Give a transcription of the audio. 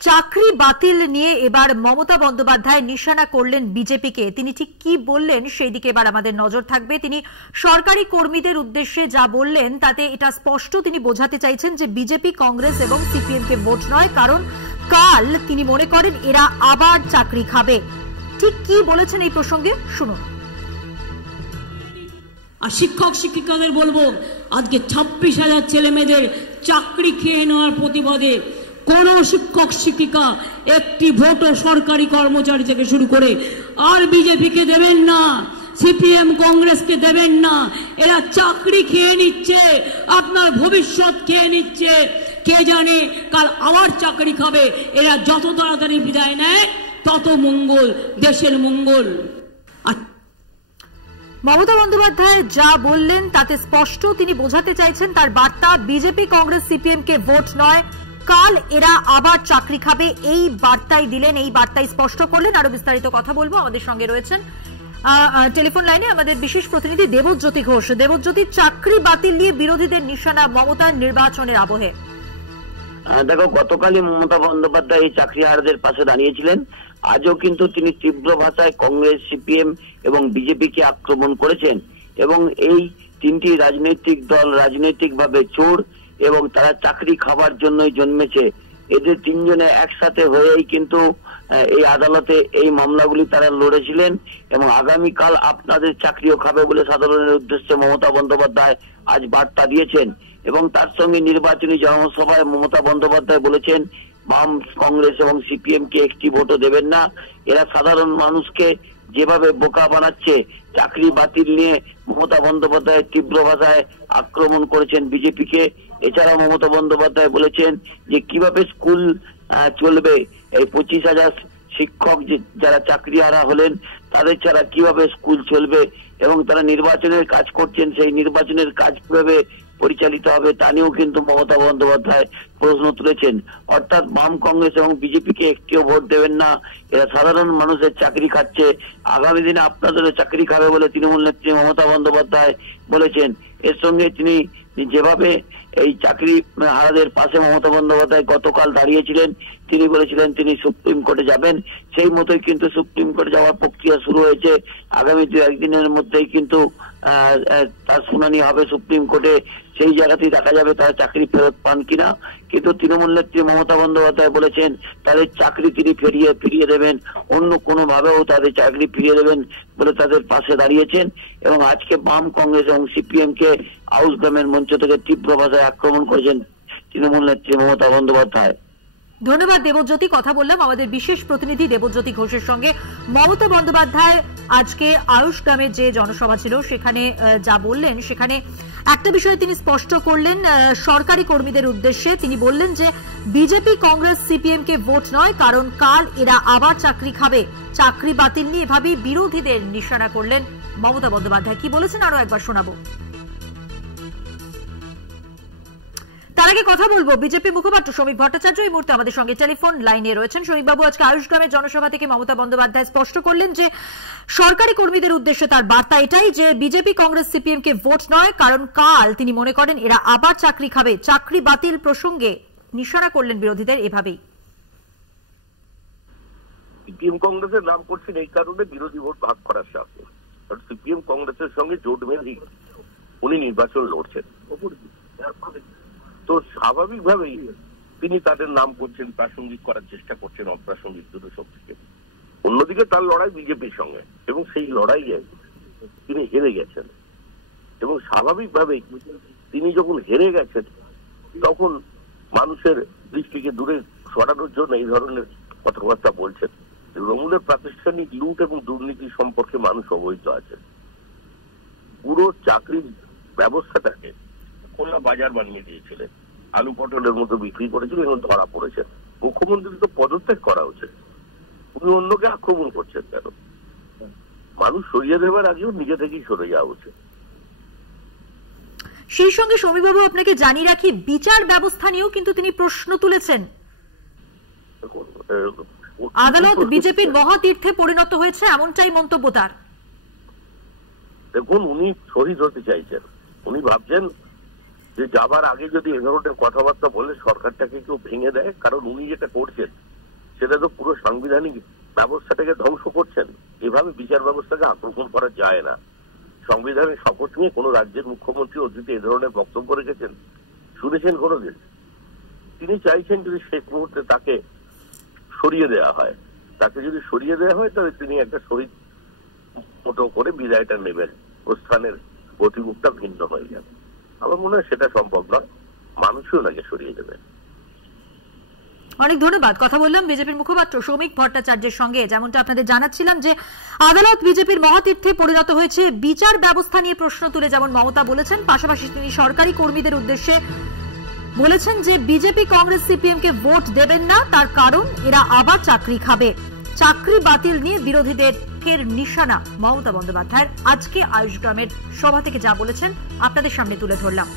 চাকরি বাতিল নিয়ে এবার মমতা বন্দ্যোপাধ্যায় নিশানা করলেন বিজেপিকে। তিনি ঠিক কি বললেন সেই দিকে এবার আমাদের নজর থাকবে। তিনি সরকারি কর্মীদের উদ্দেশ্যে যা বললেন তাতে এটা স্পষ্ট তিনি বোঝাতে চাইছেন যে বিজেপি, কংগ্রেস এবং সিপিএম কে ভোট নয়, কারণ কাল তিনি মনে করেন এরা আবার চাকরি খাবে। ঠিক কি বলেছেন এই প্রসঙ্গে শুনুন। আর শিক্ষক শিক্ষিকাদের বলবো, আজকে 26,000 ছেলে মেয়েদের চাকরি খেয়ে নেওয়ার প্রতিবাদে কোন শিক্ষক শিক্ষিকা একটি ভোটও সরকারি কর্মচারী থেকে শুরু করে আর বিজেপিকে দেবেন না, সিপিএম কংগ্রেসকে দেবেন না। এরা চাকরি খেয়ে নিচ্ছে, আপনার ভবিষ্যৎ খেয়ে নিচ্ছে। কে জানে কাল আবার চাকরি খাবে। এরা যত তাড়াতাড়ি বিদায় নেয় তত মঙ্গল, দেশের মঙ্গল। মমতা বন্দ্যোপাধ্যায় যা বললেন তাতে স্পষ্ট তিনি বোঝাতে চাইছেন তার বার্তা বিজেপি, কংগ্রেস, সিপিএম কে ভোট নয়, কাল এরা আবার চাকরি খাবে। এই বার্তাই দিলেন, এই বার্তাই স্পষ্ট করলেন। আরো বিস্তারিত কথা বলবো। আমাদের সঙ্গে রয়েছেন টেলিফোন লাইনে আমাদের বিশেষ প্রতিনিধি দেবজ্যোতি ঘোষ। দেবজ্যোতি, চাকরি বাতিল নিয়ে বিরোধীদের নিশানা মমতার নির্বাচনের আবহে। দেখো, গতকালই মমতা বন্দ্যোপাধ্যায় এই চাকরিহারাদের পাশে দাঁড়িয়েছিলেন। আজও কিন্তু তিনি তীব্র ভাষায় কংগ্রেস, সিপিএম এবং বিজেপিকে আক্রমণ করেছেন এবং এই তিনটি রাজনৈতিক দল রাজনৈতিকভাবে চোর এবং তারা চাকরি খাবার জন্যই জন্মেছে। এদের তিনজনে একসাথে হয়েই কিন্তু এই আদালতে এই মামলাগুলি তারা লড়েছিলেন এবং আগামীকাল আপনাদের চাকরিও খাবে বলে সাধারণের উদ্দেশ্যে মমতা বন্দ্যোপাধ্যায় আজ বার্তা দিয়েছেন। এবং তার সঙ্গে নির্বাচনী জনসভায় মমতা বন্দ্যোপাধ্যায় বলেছেন বাম, কংগ্রেস এবং সিপিএম কে একটি ভোটও দেবেন না। এরা সাধারণ মানুষকে যেভাবে বোকা বানাচ্ছে, চাকরি বাতিল নিয়ে মমতা বন্দ্যোপাধ্যায় তীব্র ভাষায় আক্রমণ করেছেন বিজেপিকে। এছাড়া মমতা বন্দ্যোপাধ্যায় বলেছেন যে কিভাবে স্কুল চলবে, এই 25,000 শিক্ষক যারা চাকরিহারা হলেন তাদের ছাড়া কিভাবে স্কুল চলবে এবং তারা নির্বাচনের কাজ করছেন, সেই নির্বাচনের কাজ কিভাবে পরিচালিত হবে তা নিয়েও কিন্তু মমতা বন্দ্যোপাধ্যায় প্রশ্ন তুলেছেন। অর্থাৎ বাম, কংগ্রেস এবং বিজেপিকে একটিও ভোট দেবেন না, এরা সাধারণ মানুষের চাকরি খাচ্ছে, আগামী দিনে আপনাদেরও চাকরি খাবে বলে তৃণমূল নেত্রী মমতা বন্দ্যোপাধ্যায় বলেছেন। এর সঙ্গে তিনি যেভাবে এই চাকরি হারাদের পাশে মমতা বন্দ্যোপাধ্যায় গতকাল দাঁড়িয়েছিলেন, তিনি বলেছিলেন তিনি সুপ্রিম কোর্টে যাবেন, সেই মতোই কিন্তু সুপ্রিম কোর্টে যাওয়ার প্রক্রিয়া শুরু হয়েছে। আগামী 2-1 দিনের মধ্যেই কিন্তু তার শুনানি হবে সুপ্রিম কোর্টে। সেই জায়গাতেই দেখা যাবে তারা চাকরি ফেরত পান কিনা। কিন্তু তৃণমূল নেত্রী মমতা বন্দ্যোপাধ্যায় বলেছেন তাদের চাকরি তিনি ফিরিয়ে দেবেন, অন্য কোনো ভাবেও তাদের চাকরি ফিরিয়ে দেবেন বলে তাদের পাশে দাঁড়িয়েছেন। এবং আজকে বাম, কংগ্রেস এবং সিপিএম কে আউসগ্রামের মঞ্চ থেকে তীব্র ভাষায় আক্রমণ করেছেন তৃণমূল নেত্রী মমতা বন্দ্যোপাধ্যায়। ধন্যবাদ দেবজ্যোতি। কথা বললাম আমাদের বিশেষ প্রতিনিধি দেবজ্যোতি ঘোষের সঙ্গে। মমতা বন্দ্যোপাধ্যায় আজকে আয়ুষগ্রামের যে জনসভা ছিল সেখানে যা বললেন, সেখানে একটা বিষয় তিনি স্পষ্ট করলেন সরকারি কর্মীদের উদ্দেশ্যে। তিনি বললেন যে বিজেপি, কংগ্রেস, সিপিএম কে ভোট নয়, কারণ কাল এরা আবার চাকরি খাবে। চাকরি বাতিল নিয়ে এভাবেই বিরোধীদের নিশানা করলেন মমতা বন্দ্যোপাধ্যায়। কি বলেছেন আরো একবার শোনাবো। তার আগে কথা বলবো বিজেপি মুখপাত্র শ্রমিক ভট্টাচার্য এই মুহূর্তে আমাদের সঙ্গে টেলিফোন লাইনে রয়েছেন। শ্রমিকবাবু, আজকে আয়ুষগ্রামের জনসভা থেকে মমতা বন্দ্যোপাধ্যায় স্পষ্ট করলেন যে সরকারি কর্মীদের উদ্দেশ্যে তার বার্তা এটাই যে বিজেপি, কংগ্রেস, সিপিএম কে ভোট নয়, কারণ কাল তিনি মনে করেন এরা আবার চাকরি খাবে। চাকরি বাতিল প্রসঙ্গে নিশানা করলেন বিরোধীদের এভাবেই। সিপিএম কংগ্রেসের নাম করছেন এই কারণে বিরোধী ভোট ভাগ করার সাথে, কারণ সিপিএম কংগ্রেসের সঙ্গে জোট বেঁধে উনি নির্বাচন লড়ছেন। তো স্বাভাবিকভাবেই তিনি তাদের নাম করছেন, প্রাসঙ্গিক করার চেষ্টা করছেন অপ্রাসঙ্গিক দুটো শক্তিকে। অন্যদিকে তার লড়াই বিজেপির সঙ্গে এবং সেই লড়াইয়ে তিনি হেরে গেছেন এবং স্বাভাবিকভাবেই তিনি যখন হেরে গেছেন তখন মানুষের দৃষ্টিকে দূরে সরানোর জন্য এই ধরনের কথাবার্তা বলছেন। তৃণমূলের প্রাতিষ্ঠানিক লুট এবং দুর্নীতি সম্পর্কে মানুষ অবহিত আছে। পুরো চাকরির ব্যবস্থাটাকে খোলা বাজার বানিয়ে দিয়েছিলেন, আলু পটলের মতো বিক্রি করেছিলেন এবং ধরা পড়েছেন। মুখ্যমন্ত্রী তো পদত্যাগ করা উচিত, উনি অন্যকে আক্রমণ করছেন কেন? মানুষ সরিয়ে দেবার আগেও নিজে থেকেই সরে যাওয়া উচিত। সেই সঙ্গে শ্রমিকবাবু আপনাকে জানিয়ে রাখি বিচার ব্যবস্থা নিয়েও কিন্তু তিনি প্রশ্ন তুলেছেন। আদালত বিজেপির মহাতীর্থে পরিণত হয়েছে এমনটাই মন্তব্য তার। দেখুন, উনি শহীদ হতে চাইছেন, উনি ভাবছেন যে যাবার আগে যদি এ ধরনের কথাবার্তা বলে সরকারটাকে কেউ ভেঙে দেয়, কারণ উনি যেটা করছেন সেটা তো পুরো সাংবিধানিক ব্যবস্থাটাকে ধ্বংস করছেন। এভাবে বিচার ব্যবস্থাকে আক্রমণ করা যায় না। সংবিধানের শপথ নিয়ে কোন রাজ্যের মুখ্যমন্ত্রী অতীতে এ ধরনের বক্তব্য রেখেছেন, শুনেছেন কোনোদিন? তিনি চাইছেন যদি শেষ মুহূর্তে তাকে সরিয়ে দেওয়া হয়, তাহলে তিনি একটা শহীদ মতো করে বিদায়টা নেবেন, প্রস্থানের গতিমুখটা ভিন্ন হয়ে যাবে। আমার মনে হয় সেটা সম্ভব নয়, মানুষও নাকি সরিয়ে দেবে। অনেক ধন্যবাদ। কথা বললাম বিজেপির মুখপাত্র সৌমিক ভট্টাচার্যের সঙ্গে। যেমনটা আপনাদের জানাচ্ছিলাম যে আদালত বিজেপির মহাতীর্থে পরিণত হয়েছে। বিচার ব্যবস্থা নিয়ে প্রশ্ন তুলে যেমন মমতা বলেছেন, পাশাপাশি তিনি সরকারি কর্মীদের উদ্দেশ্যে বলেছেন যে বিজেপি কংগ্রেস সিপিএম কে ভোট দেবেন না, তার কারণ এরা আবার চাকরি খাবে। চাকরি বাতিল নিয়ে বিরোধীদের ফের নিশানা মমতা বন্দ্যোপাধ্যায়ের। আজকে আয়ুষ গ্রামের সভা থেকে যা বলেছেন আপনাদের সামনে তুলে ধরলাম।